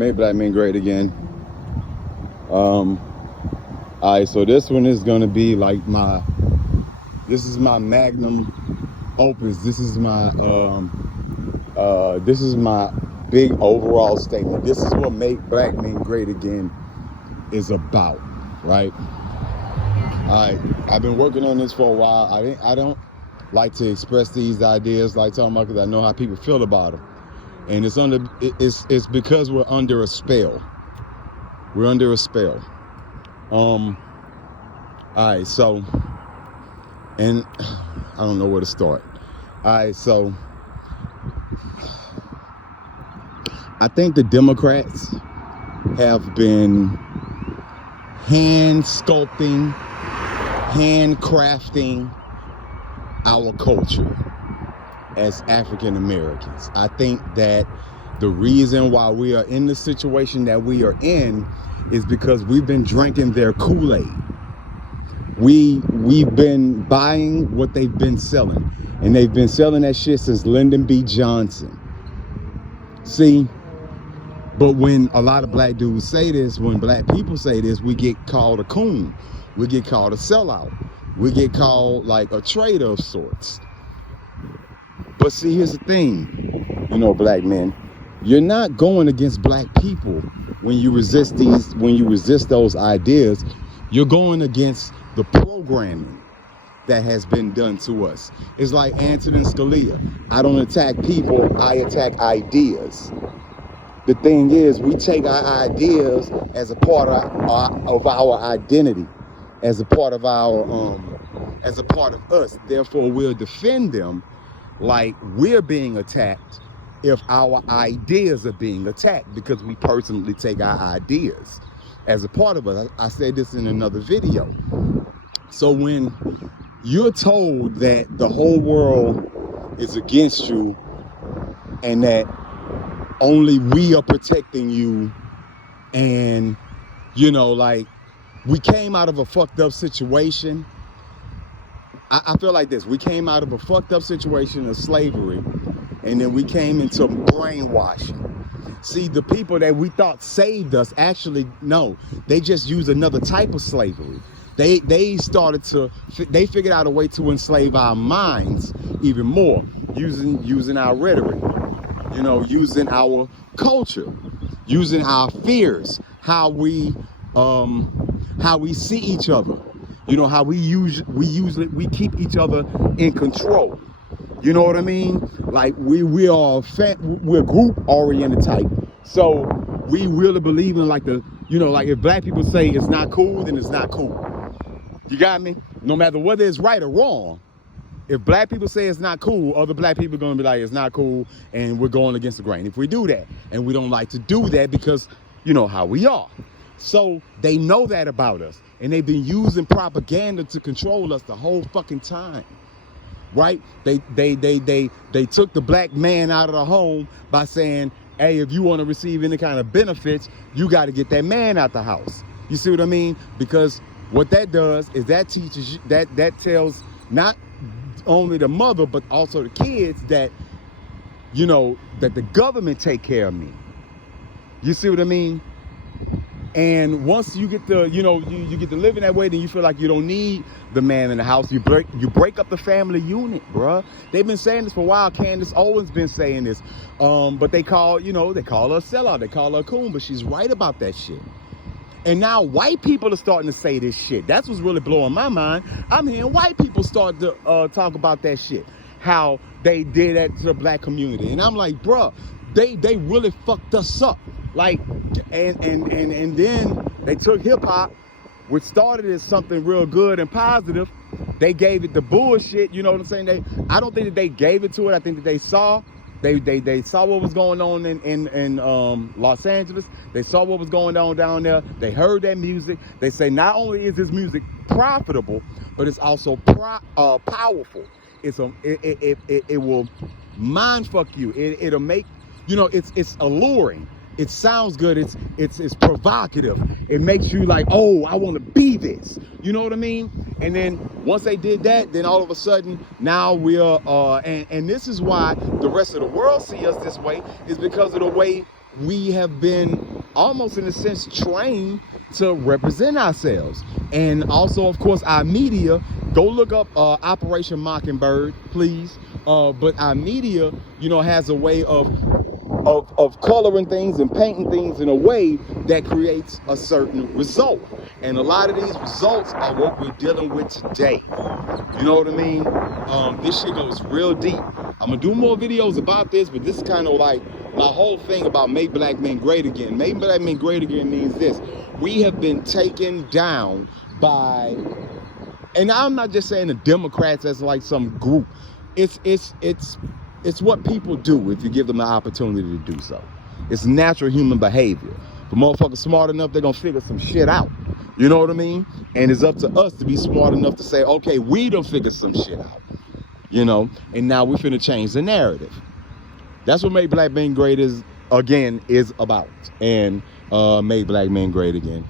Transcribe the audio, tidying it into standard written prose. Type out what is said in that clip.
Made Black Men Great Again. Alright, so this one is gonna be like this is my Magnum Opus. This is my big overall statement. This is what Make Black Men Great Again is about, right? I've been working on this for a while. I don't like to express these ideas like talking about, because I know how people feel about them, and it's because we're under a spell. We're under a spell. Alright, so, and I don't know where to start. Alright, so I think the Democrats have been hand sculpting, handcrafting our culture as African Americans. I think that the reason why we are in the situation that we are in is because we've been drinking their Kool-Aid. We've been buying what they've been selling, and they've been selling that shit since Lyndon B. Johnson. See, but when a lot of black dudes say this, when black people say this, we get called a coon. We get called a sellout. We get called like a traitor of sorts. But see, here's the thing, black men, you're not going against black people when you resist those ideas. You're going against the programming that has been done to us. It's like Antonin Scalia. I don't attack people, I attack ideas. The thing is, we take our ideas as a part of our identity, as a part of us. Therefore, we'll defend them like we're being attacked if our ideas are being attacked, because we personally take our ideas as a part of us. I said this in another video. So when you're told that the whole world is against you and that only we are protecting you, and like, we came out of a fucked up situation. I feel like this. We came out of a fucked up situation of slavery, and then we came into brainwashing. See, the people that we thought saved us, actually, no, they just used another type of slavery. They figured out a way to enslave our minds even more, using our rhetoric, using our culture, using our fears, how we see each other, how we keep each other in control. You know what I mean? Like we're group oriented type. So we really believe in like like if black people say it's not cool, then it's not cool. You got me? No matter whether it's right or wrong. If black people say it's not cool, other black people are going to be like, it's not cool, and we're going against the grain if we do that. And we don't like to do that because how we are. So they know that about us, and they've been using propaganda to control us the whole fucking time. Right? They took the black man out of the home by saying, hey, if you want to receive any kind of benefits, you got to get that man out the house. You see what I mean? Because what that does is that teaches you, that tells not only the mother but also the kids that that the government take care of me. You see what I mean? And once you get to you get to live in that way, then you feel like you don't need the man in the house. You break up the family unit, bruh. They've been saying this for a while. Candace Owens been saying this, but they call her a sellout. They call her a coon, but she's right about that shit. And now white people are starting to say this shit. That's what's really blowing my mind. I'm hearing white people start to talk about that shit, how they did that to the black community, and I'm like, bruh, they really fucked us up. Like, and then they took hip hop, which started as something real good and positive. They gave it the bullshit. You know what I'm saying? I don't think that they gave it to it. I think that they saw. They saw what was going on in Los Angeles. They saw what was going on down there. They heard that music. They say not only is this music profitable, but it's also powerful. It will mind fuck you. It'll make it's alluring. It sounds good. It's provocative. It makes you like, oh, I want to be this. You know what I mean? And then once they did that, then all of a sudden now we're and this is why the rest of the world see us this way, is because of the way we have been almost in a sense trained to represent ourselves. And also, of course, our media, go look up Operation Mockingbird, please. But our media, you know, has a way of coloring things and painting things in a way that creates a certain result. And a lot of these results are what we're dealing with today. You know what I mean? This shit goes real deep. I'm gonna do more videos about this, but this is kind of like my whole thing about Make Black Men Great Again. Make Black Men Great Again means this: we have been taken down by, and I'm not just saying the Democrats as like some group. It's what people do if you give them the opportunity to do so. It's natural human behavior. If a motherfucker's smart enough, they're gonna figure some shit out. You know what I mean? And it's up to us to be smart enough to say, okay, we done figured some shit out. You know, and now we're finna change the narrative. That's what Make Black Men Great is about. And Make Black Men Great Again.